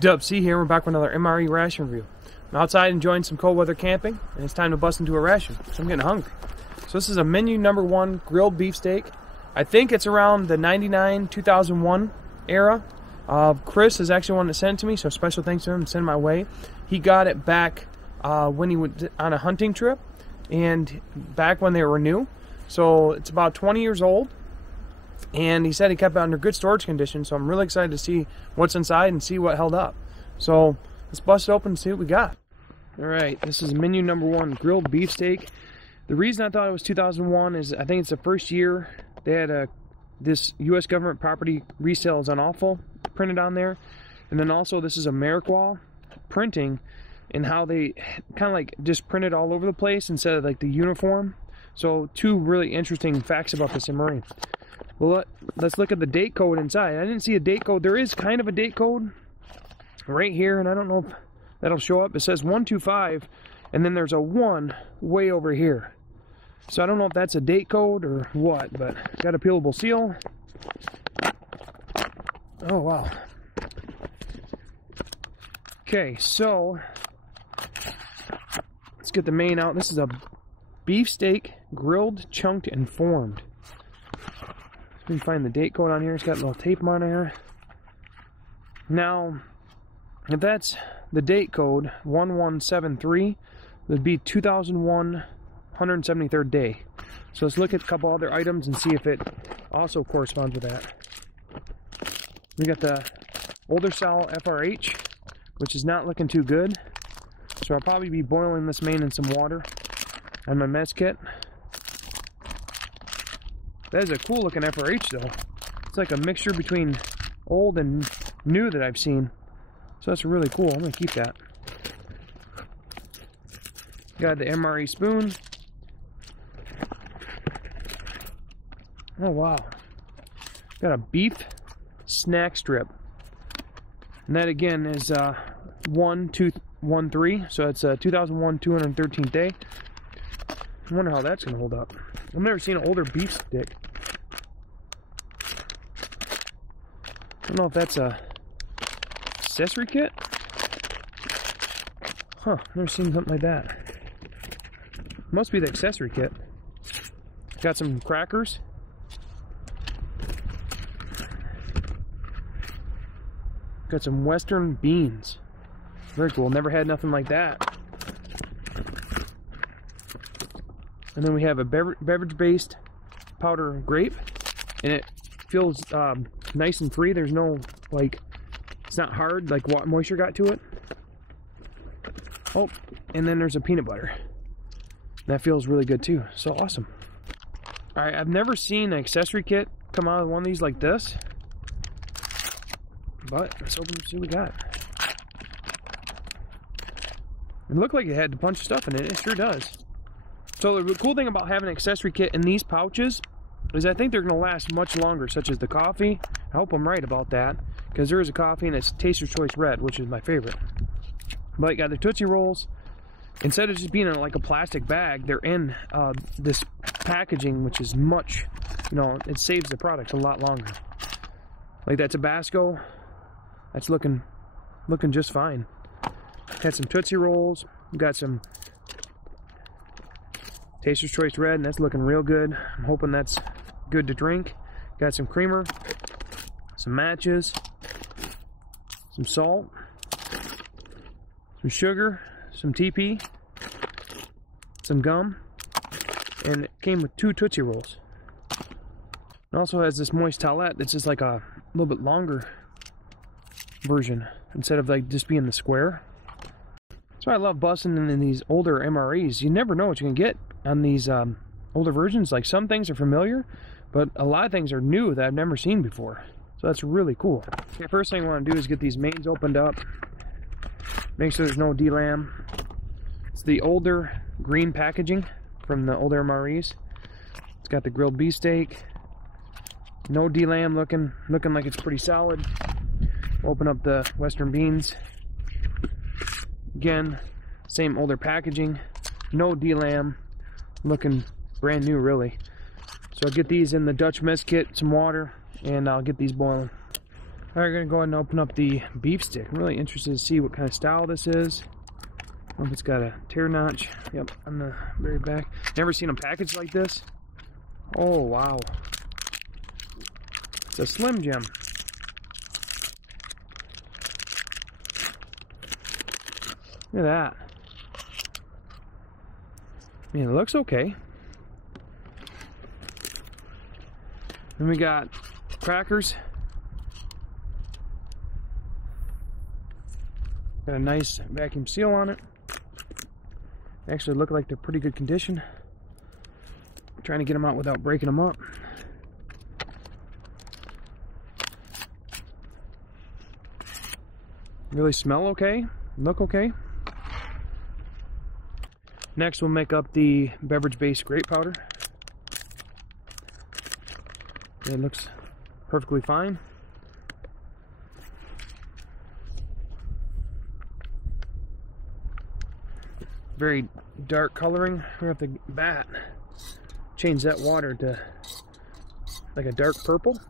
Dub C here, we're back with another MRE ration review. I'm outside enjoying some cold weather camping, and it's time to bust into a ration, so I'm getting hungry. So this is a menu #1 grilled beefsteak. I think it's around the 99, 2001 era. Chris is actually one that sent it to me, so special thanks to him and send it my way. He got it back when he went on a hunting trip, and back when they were new. So it's about 20 years old. And he said he kept it under good storage condition, so I'm really excited to see what's inside and see what held up. So let's bust it open and see what we got. Alright, this is menu #1 grilled beefsteak. The reason I thought it was 2001 is I think it's the first year they had this U.S. government property resale is unlawful printed on there. And then also this is Ameriqual printing and how they kind of like just printed all over the place instead of like the uniform. So two really interesting facts about this MRE. Well, let's look at the date code inside. I didn't see a date code. There is kind of a date code right here, and I don't know if that'll show up. It says 125, and then there's a 1 way over here. So I don't know if that's a date code or what, but got a peelable seal. Oh, wow. Okay, so let's get the main out. This is a beefsteak, grilled, chunked, and formed. You can find the date code on here. It's got a little tape on here. Now, if that's the date code 1173, it would be 2001 173rd day. So let's look at a couple other items and see if it also corresponds with that. We got the older style FRH, which is not looking too good. So I'll probably be boiling this main in some water on my mess kit. That is a cool looking FRH though. It's like a mixture between old and new that I've seen. So that's really cool. I'm going to keep that. Got the MRE spoon. Oh wow. Got a beef snack strip. And that again is 1213. So it's 2001 213th day. I wonder how that's going to hold up. I've never seen an older beef stick. I don't know if that's a accessory kit. Huh, never seen something like that. Must be the accessory kit. Got some crackers. Got some Western beans. Very cool. Never had nothing like that. And then we have a beverage-based powder grape, and it feels nice and free. There's no, like, it's not hard, like what moisture got to it. Oh, and then there's a peanut butter. That feels really good too, so awesome. Alright, I've never seen an accessory kit come out of one of these like this. But let's open and see what we got. It looked like it had a bunch of stuff in it. It sure does. So the cool thing about having an accessory kit in these pouches is I think they're going to last much longer, such as the coffee. I hope I'm right about that, because there is a coffee and it's Taster's Choice Red, which is my favorite. But you got the Tootsie Rolls. Instead of just being in like a plastic bag, they're in this packaging, which is much, you know, it saves the products a lot longer. Like that Tabasco, that's looking just fine. Got some Tootsie Rolls. We got some Taster's Choice Red, and that's looking real good. I'm hoping that's good to drink. Got some creamer, some matches, some salt, some sugar, some TP, some gum, and it came with 2 Tootsie Rolls. It also has this moist towelette that's just like a little bit longer version instead of like just being the square. That's why I love busting in these older MREs. You never know what you can get on these older versions. Like some things are familiar, but a lot of things are new that I've never seen before. So that's really cool. Okay, first thing I want to do is get these mains opened up. Make sure there's no D-lam. It's the older green packaging from the older MREs. It's got the grilled beefsteak. No D-lam, looking like it's pretty solid. Open up the Western beans. Again, same older packaging. No D-lam. Looking brand new, really. So I'll get these in the Dutch mess kit, some water, and I'll get these boiling. Alright, we're going to go ahead and open up the beefsteak. I'm really interested to see what kind of style this is. I don't know if it's got a tear notch. Yep, on the very back. Never seen them packaged like this. Oh, wow. It's a Slim Jim. Look at that. I mean, it looks okay. Then we got crackers. Got a nice vacuum seal on it. They actually look like they're pretty good condition. I'm trying to get them out without breaking them up. Really smell okay. Look okay. Next, we'll make up the beverage-based grape powder. It looks perfectly fine. Very dark coloring. We have to bat change that water to like a dark purple.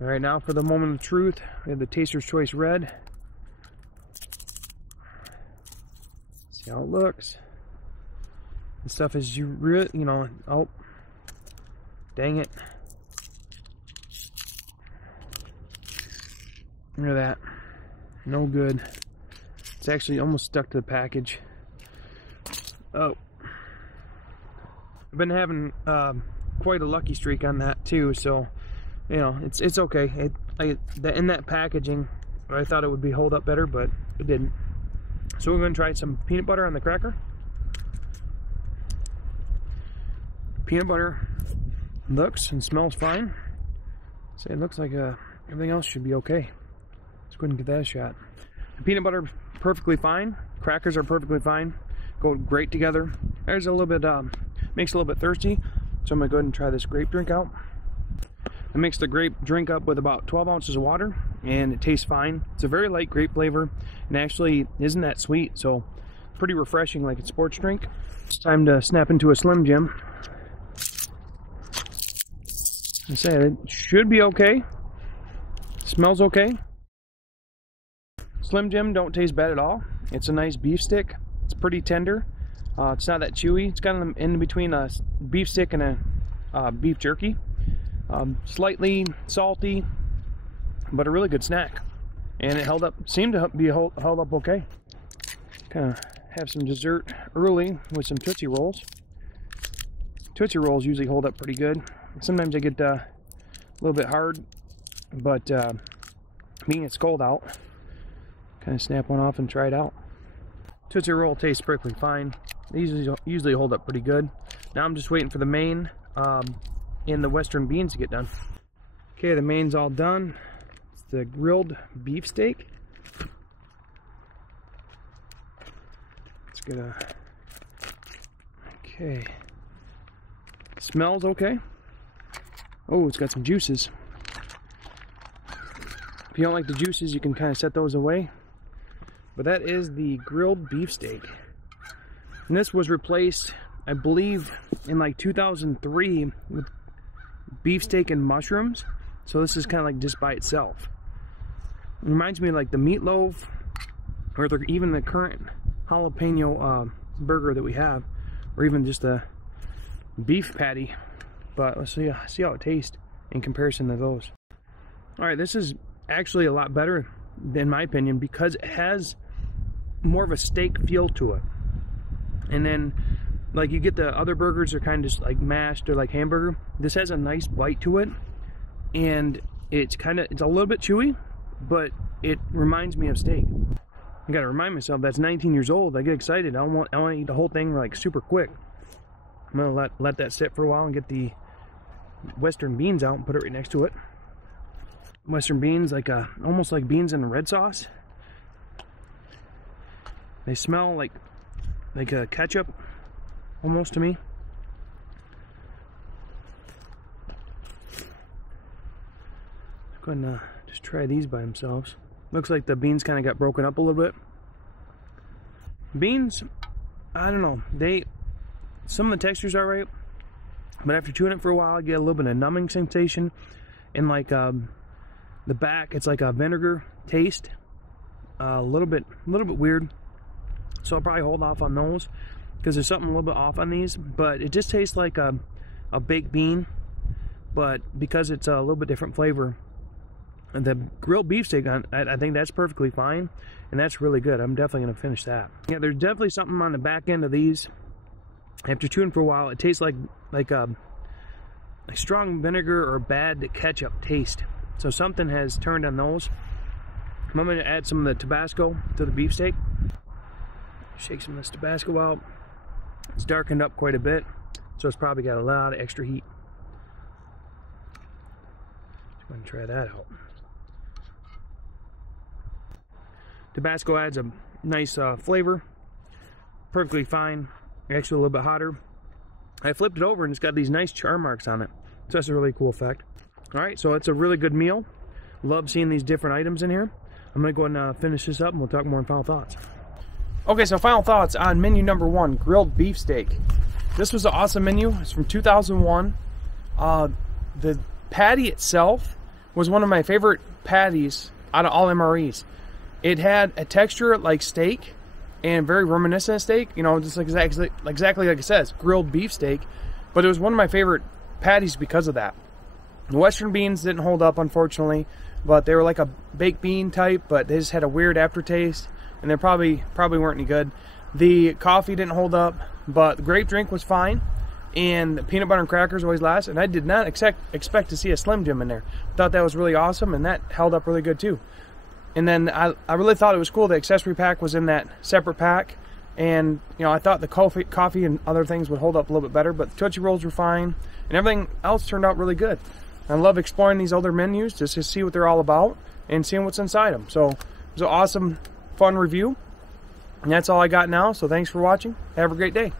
All right, now for the moment of truth, we have the Taster's Choice Red. See how it looks. This stuff is oh, dang it. Look at that. No good. It's actually almost stuck to the package. Oh. I've been having quite a lucky streak on that too, so you know, it's okay. In that packaging, I thought it would be hold up better, but it didn't. So we're going to try some peanut butter on the cracker. Peanut butter looks and smells fine. So it looks like everything else should be okay. Let's go ahead and give that a shot. The peanut butter perfectly fine. Crackers are perfectly fine. Go great together. There's a little bit makes it a little bit thirsty, so I'm gonna go ahead and try this grape drink out. I mixed the grape drink up with about 12 ounces of water, and it tastes fine. It's a very light grape flavor, and actually isn't that sweet, so pretty refreshing, like a sports drink. It's time to snap into a Slim Jim. I said it should be okay. Smells okay. Slim Jim don't taste bad at all. It's a nice beef stick. It's pretty tender. It's not that chewy. It's kind of in between a beef stick and a beef jerky. Slightly salty, but a really good snack. And it seemed to be held up okay. Kind of have some dessert early with some Tootsie Rolls. Tootsie Rolls usually hold up pretty good. Sometimes they get a little bit hard, but being it's cold out, kind of snap one off and try it out. Tootsie Roll tastes perfectly fine. They usually hold up pretty good. Now I'm just waiting for the main and the Western beans to get done. Okay, the main's all done. It's the grilled beefsteak. Let's get a... Okay. Smells okay. Oh, it's got some juices. If you don't like the juices, you can kind of set those away. But that is the grilled beefsteak. And this was replaced, I believe, in like 2003 with beefsteak and mushrooms. So this is kind of like just by itself. It reminds me of like the meatloaf, or even the current jalapeno burger that we have, or even just a beef patty. But let's see how it tastes in comparison to those. Alright, this is actually a lot better, in my opinion, because it has more of a steak feel to it. And then, like, you get the other burgers are kind of just like mashed or like hamburger. This has a nice bite to it, and it's a little bit chewy, but it reminds me of steak. I gotta remind myself that's 19 years old. I get excited. I want to eat the whole thing like super quick. I'm gonna let that sit for a while and get the Western beans out and put it right next to it. Western beans, like almost like beans in red sauce. They smell like a ketchup almost to me. Go ahead and just try these by themselves. Looks like the beans kind of got broken up a little bit. Beans, I don't know. Some of the textures are right, but after chewing it for a while, I get a little bit of numbing sensation and like The back, it's like a vinegar taste, a little bit weird. So I'll probably hold off on those because there's something a little bit off on these. But it just tastes like a baked bean, but because it's a little bit different flavor. And the grilled beefsteak, I think that's perfectly fine, and that's really good. I'm definitely going to finish that. Yeah, there's definitely something on the back end of these. After chewing for a while, it tastes like a strong vinegar or bad ketchup taste. So something has turned on those. I'm going to add some of the Tabasco to the beefsteak. Shake some of this Tabasco out. It's darkened up quite a bit, so it's probably got a lot of extra heat. Just going to try that out. Tabasco adds a nice flavor. Perfectly fine. Actually a little bit hotter. I flipped it over and it's got these nice char marks on it. So that's a really cool effect. Alright, so it's a really good meal. Love seeing these different items in here. I'm going to go ahead and finish this up and we'll talk more in final thoughts. Okay, so final thoughts on menu number 1, grilled beefsteak. This was an awesome menu. It's from 2001. The patty itself was one of my favorite patties out of all MREs. It had a texture like steak and very reminiscent of steak, you know, just like exactly like it says, grilled beefsteak. But it was one of my favorite patties because of that. The Western beans didn't hold up, unfortunately, but they were like a baked bean type, but they just had a weird aftertaste, and they probably weren't any good. The coffee didn't hold up, but the grape drink was fine, and the peanut butter and crackers always last, and I did not expect to see a Slim Jim in there. Thought that was really awesome, and that held up really good too. And then I really thought it was cool the accessory pack was in that separate pack. And, you know, I thought the coffee and other things would hold up a little bit better. But the Tootsie Rolls were fine. And everything else turned out really good. I love exploring these other menus just to see what they're all about and seeing what's inside them. So it was an awesome, fun review. And that's all I got now. So thanks for watching. Have a great day.